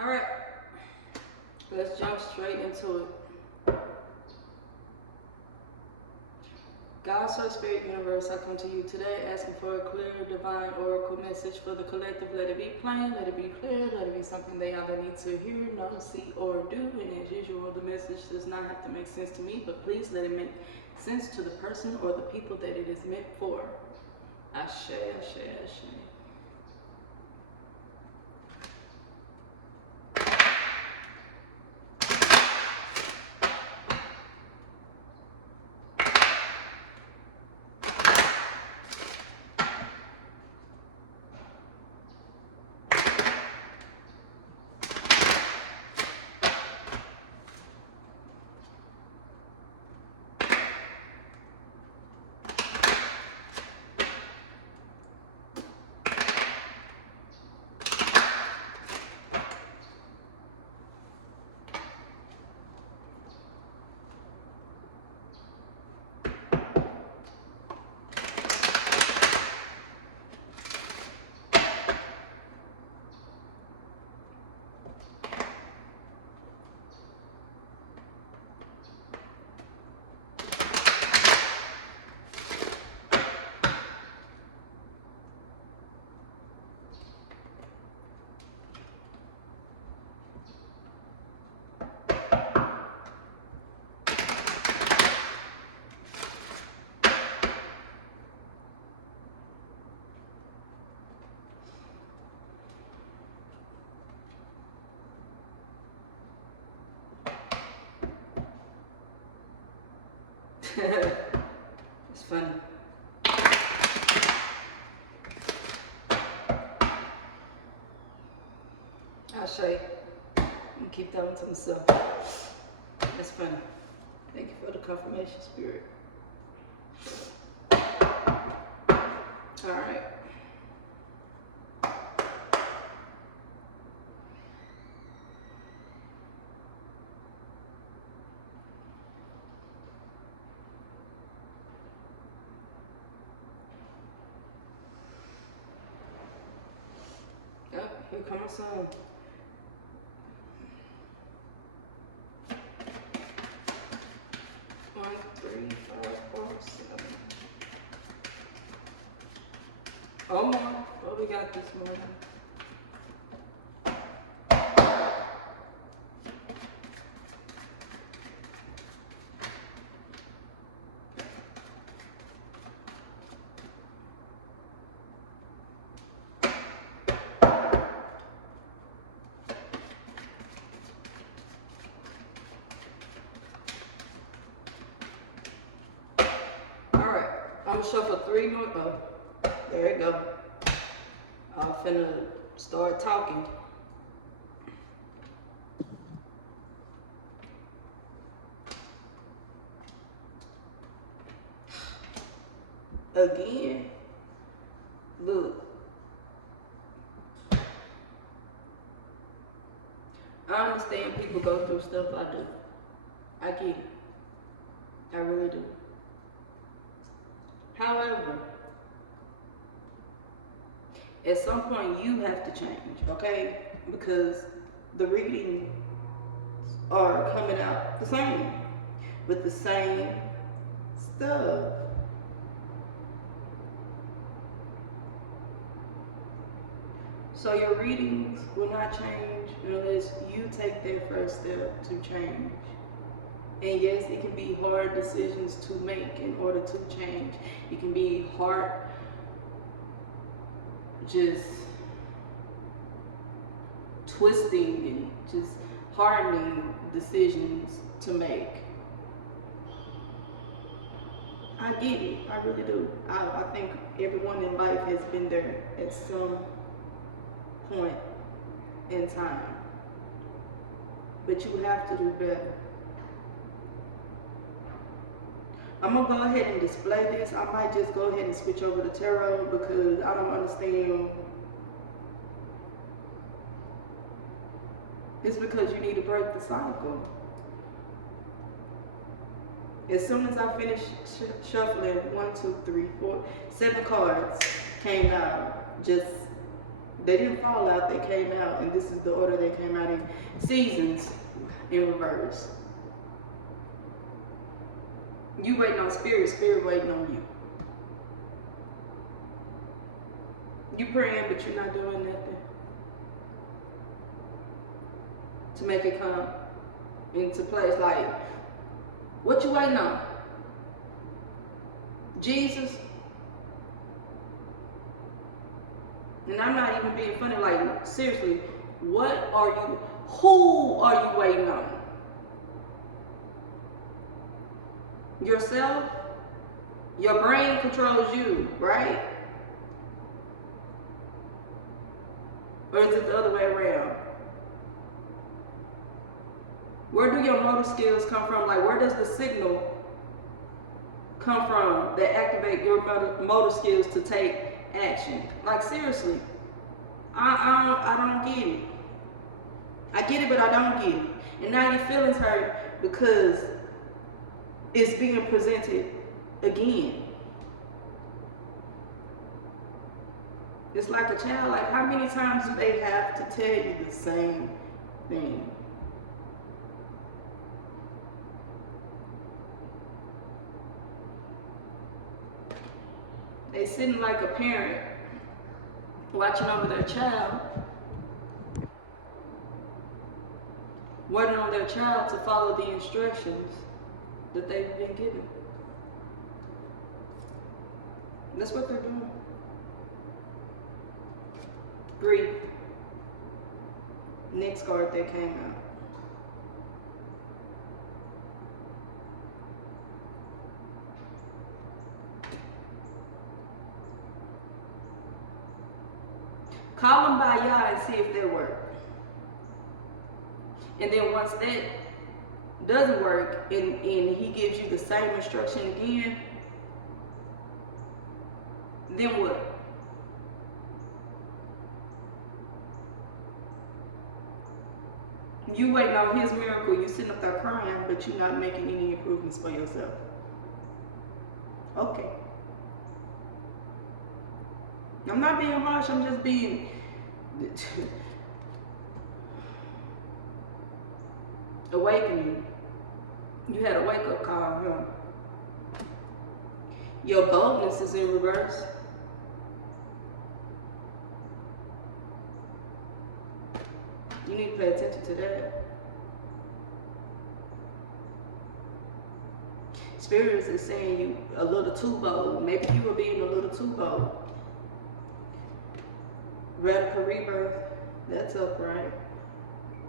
Alright, let's jump straight into it. God, Soul, Spirit, Universe, I come to you today asking for a clear, divine oracle message for the collective. Let it be plain, let it be clear, let it be something they either need to hear, know, see, or do. And as usual, the message does not have to make sense to me, but please let it make sense to the person or the people that it is meant for. Ashe, ashe, ashe. It's funny. I'll show you. I'm gonna keep that one to myself. That's funny. Thank you for the confirmation, Spirit. Alright. Here comes my song. One, three, five, four, seven. Oh my, what we got this morning? I'm gonna shuffle 3 more. Oh, there you go. I'm finna start talking. Again, look. I understand people go through stuff. I do. I get it. I really do. However, at some point you have to change, okay? Because the readings are coming out the same, with the same stuff. So your readings will not change unless you take that first step to change. And yes, it can be hard decisions to make in order to change. It can be hard, just twisting and just hardening decisions to make. I get it, I really do. I think everyone in life has been there at some point in time. But you have to do better. I'm gonna go ahead and display this. I might just go ahead and switch over to tarot because I don't understand. It's because you need to break the cycle. As soon as I finished shuffling 1, 2, 3, 4, 7 cards came out, just They didn't fall out, they came out, and this is the order they came out in. Seasons in reverse. You waiting on spirit, spirit waiting on you. You praying, but you're not doing nothing to make it come into place. Like, what you waiting on? Jesus? And I'm not even being funny, like, seriously, who are you waiting on? Yourself? Your brain controls you, right? Or is it the other way around? Where do your motor skills come from? Like, where does the signal come from that activate your motor skills to take action? Like, seriously, I don't get it. I get it, but I don't get it. And now your feelings hurt because it's being presented again. It's like a child. Like, how many times do they have to tell you the same thing? They sitting like a parent watching over their child, waiting on their child to follow the instructions that they've been given. That's what they're doing. Grief. Next card that came out. Call them by Yah and see if they work. And then once that doesn't work and he gives you the same instruction again, then what? You waiting on his miracle, you sitting up there crying, but you're not making any improvements for yourself. Okay. I'm not being harsh, I'm just being awakening. You had a wake-up call, huh? Your boldness is in reverse. You need to pay attention to that. Spirit is saying you a little too bold. Maybe you were being a little too bold. Radical rebirth, that's up, right?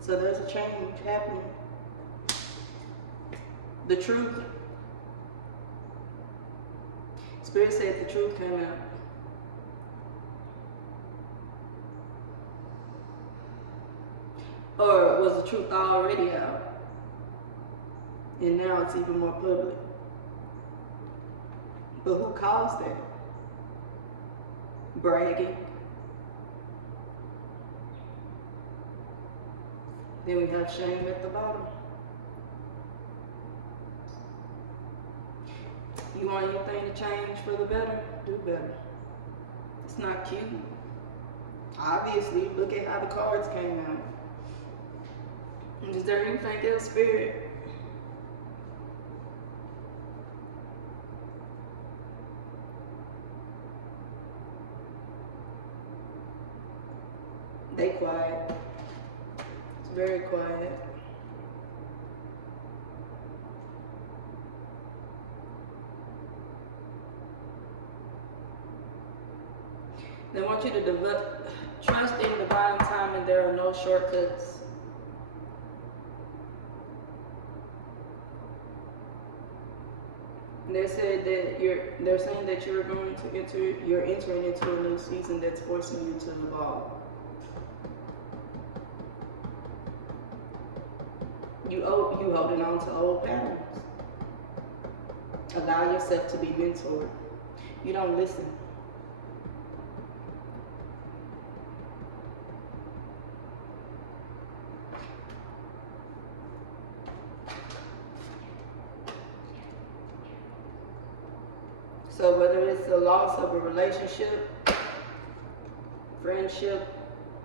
So there's a change happening. The truth. Spirit said the truth came out. Or was the truth already out? And now it's even more public. But who caused that? Bragging. Then we have shame at the bottom. You want anything to change for the better? Do better. It's not cute. Obviously, look at how the cards came out. Is there anything else, Spirit? They quiet. It's very quiet. They want you to trust in divine time, and there are no shortcuts. They said that they're saying that you're entering into a new season that's forcing you to evolve. You holding on to old patterns. Allow yourself to be mentored. You don't listen. So whether it's the loss of a relationship, friendship,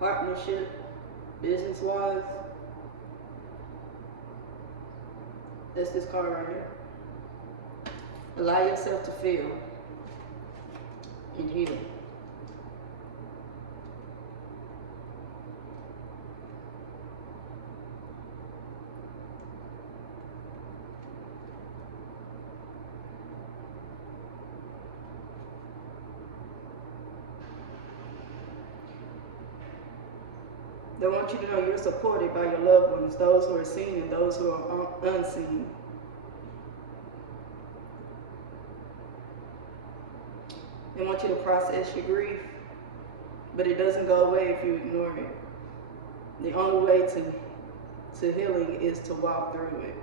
partnership, business-wise. That's this card right here. Allow yourself to feel and heal. They want you to know you're supported by your loved ones, those who are seen and those who are unseen. They want you to process your grief, but it doesn't go away if you ignore it. The only way to healing is to walk through it.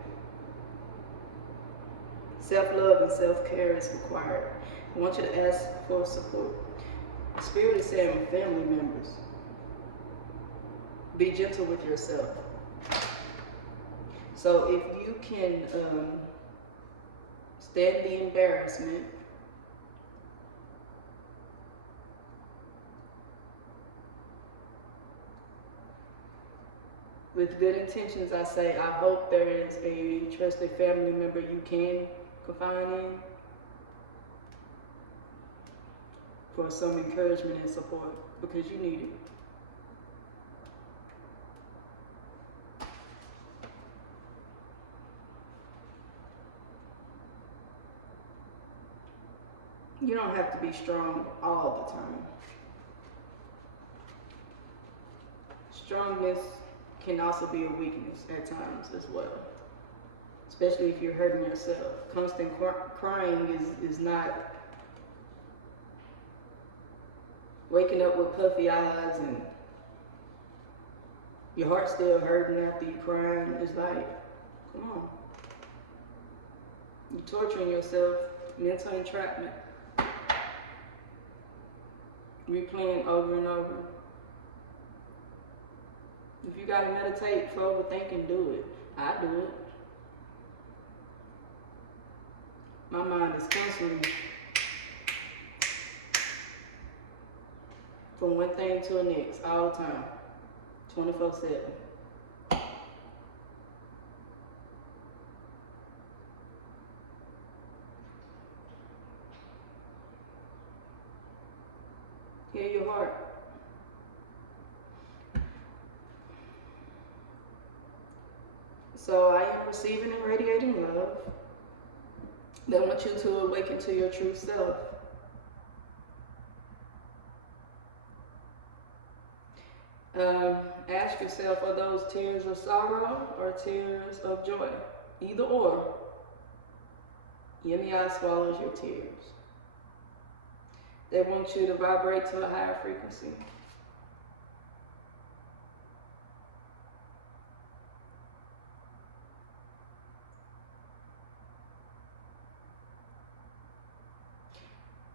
Self-love and self-care is required. I want you to ask for support. Spirit is saying family members. Be gentle with yourself. So if you can stand the embarrassment, with good intentions, I say, I hope there is a trusted family member you can confide in for some encouragement and support, because you need it. You don't have to be strong all the time. Strongness can also be a weakness at times as well, especially if you're hurting yourself. Constant crying is not waking up with puffy eyes and your heart still hurting after you crying. It's like, come on. You're torturing yourself, mental entrapment. Replaying over and over. If you gotta meditate for overthinking, do it. I do it. My mind is constantly from one thing to the next, all the time, 24/7. Hear your heart. So I am receiving and radiating love. They want you to awaken to your true self. Ask yourself, are those tears of sorrow or tears of joy? Either or. Yummy swallows your tears. They want you to vibrate to a higher frequency.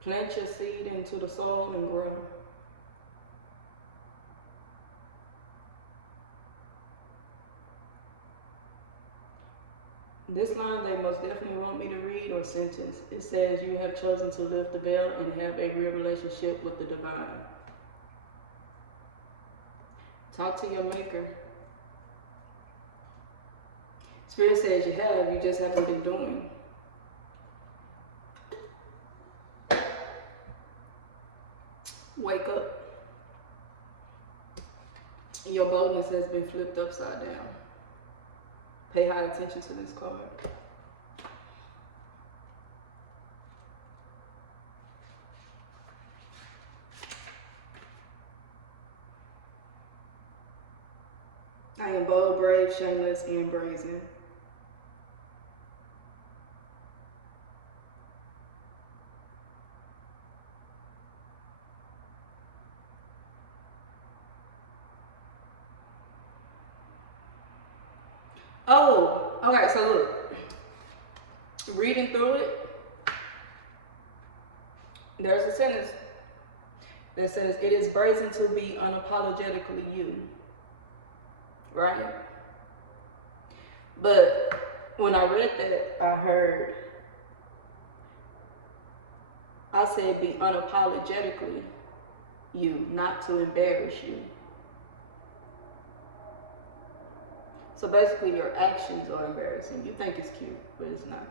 Plant your seed into the soil and grow. This line they most definitely want me to read or sentence. It says, you have chosen to lift the veil and have a real relationship with the divine. Talk to your maker. Spirit says you have, you just haven't been doing. Wake up. Your boldness has been flipped upside down. Pay high attention to this card. I am bold, brave, shameless, and brazen. Oh, okay, so look. Reading through it, there's a sentence that says, it is brazen to be unapologetically you. Right? But when I read that, I said be unapologetically you, not to embarrass you. So basically your actions are embarrassing. You think it's cute, but it's not.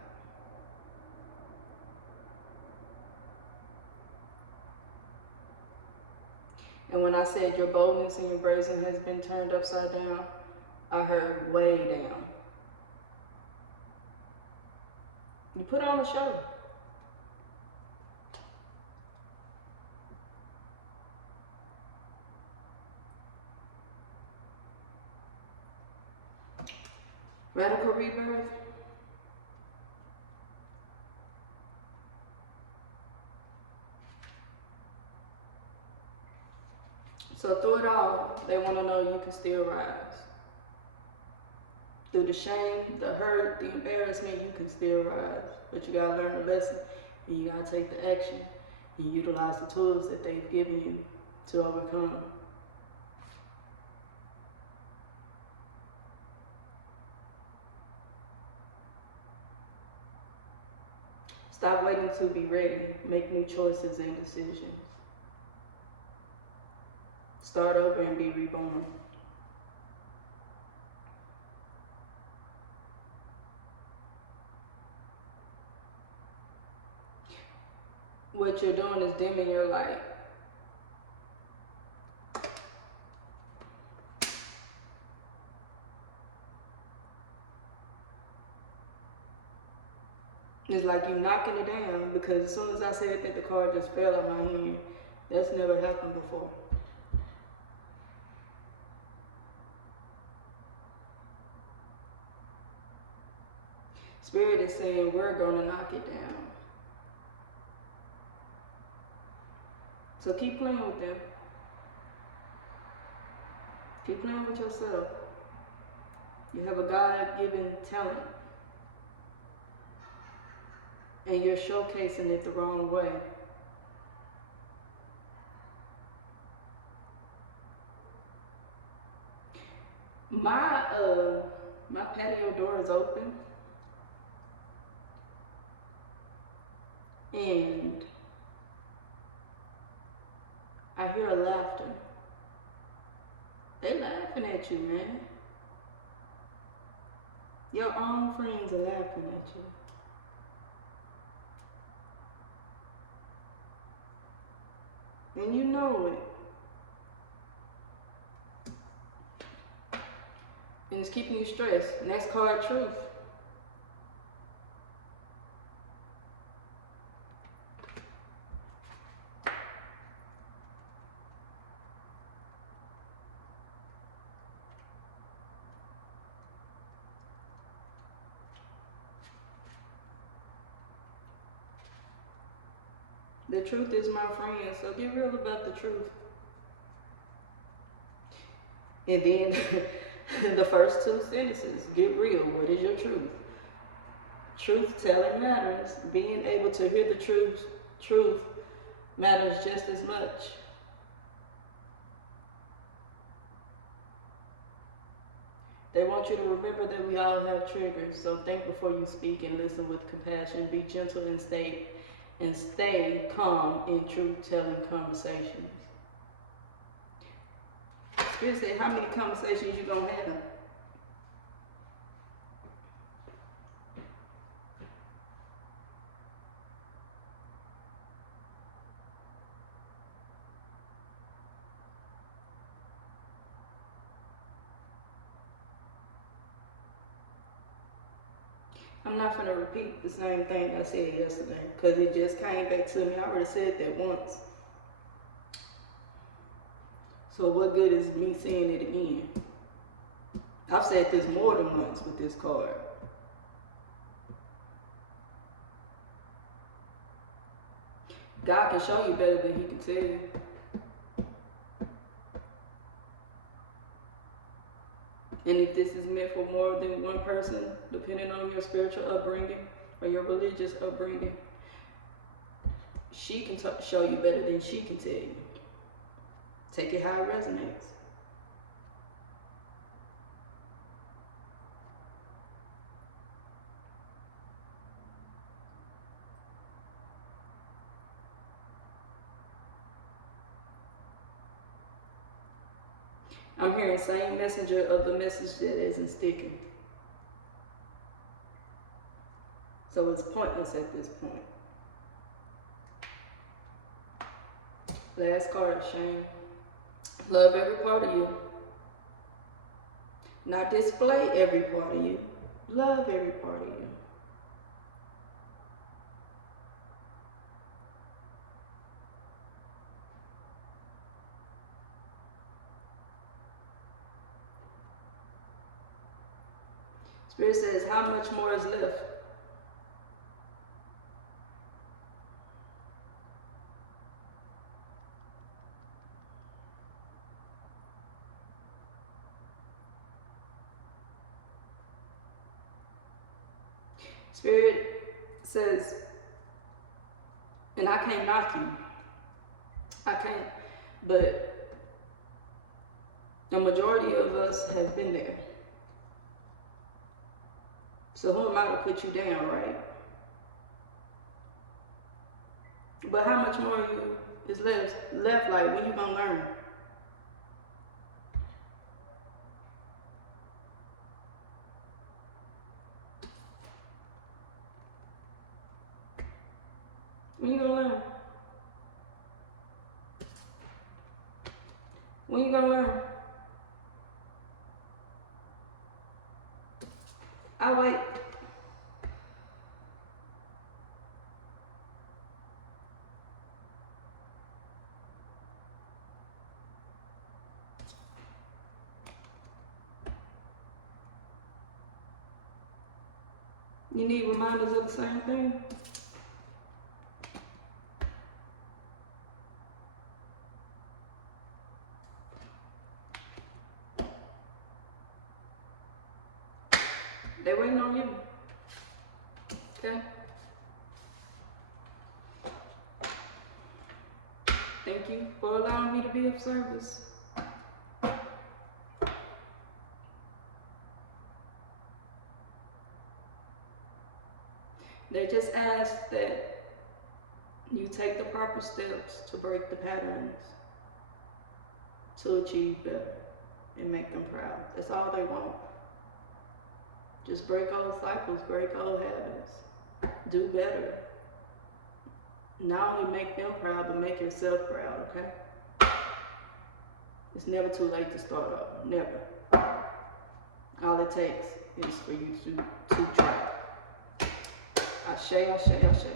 And when I said your boldness and your brazen has been turned upside down, I heard way down. You put on a show. Radical rebirth. So through it all, they want to know you can still rise. Through the shame, the hurt, the embarrassment, you can still rise. But you gotta learn the lesson, and you gotta take the action, and utilize the tools that they've given you to overcome. Stop waiting to be ready. Make new choices and decisions. Start over and be reborn. What you're doing is dimming your light. It's like you knocking it down, because as soon as I said that, the card just fell out my hand. That's never happened before. Spirit is saying we're going to knock it down. So keep playing with them. Keep playing with yourself. You have a God-given talent, and you're showcasing it the wrong way. My patio door is open, and I hear a laughter. They laughing at you, man. Your own friends are laughing at you. And you know it. And it's keeping you stressed. Next card, truth. The truth is my friend, so get real about the truth. And then the first two sentences, get real. What is your truth? Truth telling matters. Being able to hear the truth matters just as much. They want you to remember that we all have triggers, so think before you speak and listen with compassion. Be gentle and stay calm in truth-telling conversations. Spirit said, how many conversations you gonna have? I'm not gonna repeat the same thing I said yesterday, because it just came back to me. I already said that once. So what good is me saying it again? I've said this more than once with this card. God can show you better than he can tell you. And if this is meant for more than one person, depending on your spiritual upbringing or your religious upbringing, she can show you better than she can tell you. Take it how it resonates. I'm hearing same messenger of the message that isn't sticking. So it's pointless at this point. Last card, shame. Love every part of you. Not display every part of you. Love every part of you. Spirit says, how much more is left? Spirit says, and I can't knock you. I can't, but the majority of us have been there. So who am I to put you down, right? But how much more is left? Like, when you gonna learn? When you gonna learn? When you gonna learn? I wait. You need reminders of the same thing? They're waiting on you. Okay? Thank you for allowing me to be of service. They just ask that you take the proper steps to break the patterns, to achieve better and make them proud. That's all they want. Just break old cycles, break old habits, do better. Not only make them proud, but make yourself proud, okay? It's never too late to start up, never. All it takes is for you to try. Ashe, ashe, ashe.